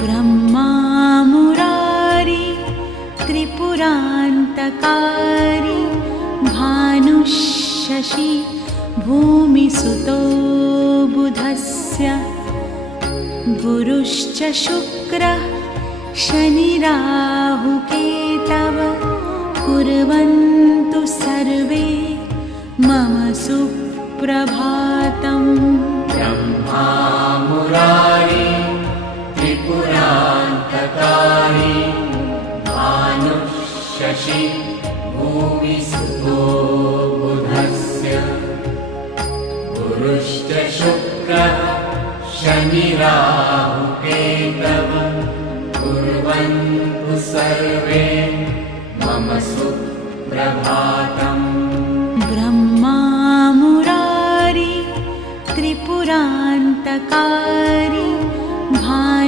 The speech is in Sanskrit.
ब्रह्मा मुरारी त्रिपुरान्तकारी भानुशशि भूमिसुतो बुधस्य गुरुश्च शुक्रः शनिराहुकेतव कुर्वन्तु सर्वे मम सुप्रभातम्। ब्रह्मा मुरारी त्रिपुरान्तकारी भानुशशि भूमिसुतो बुधस्य गुरुश्च शुक्रः शनिराहुकेतव कुर्वन्तु सर्वे मम सुप्रभातम्। ब्रह्मा मुरारी त्रिपुरान्तकारी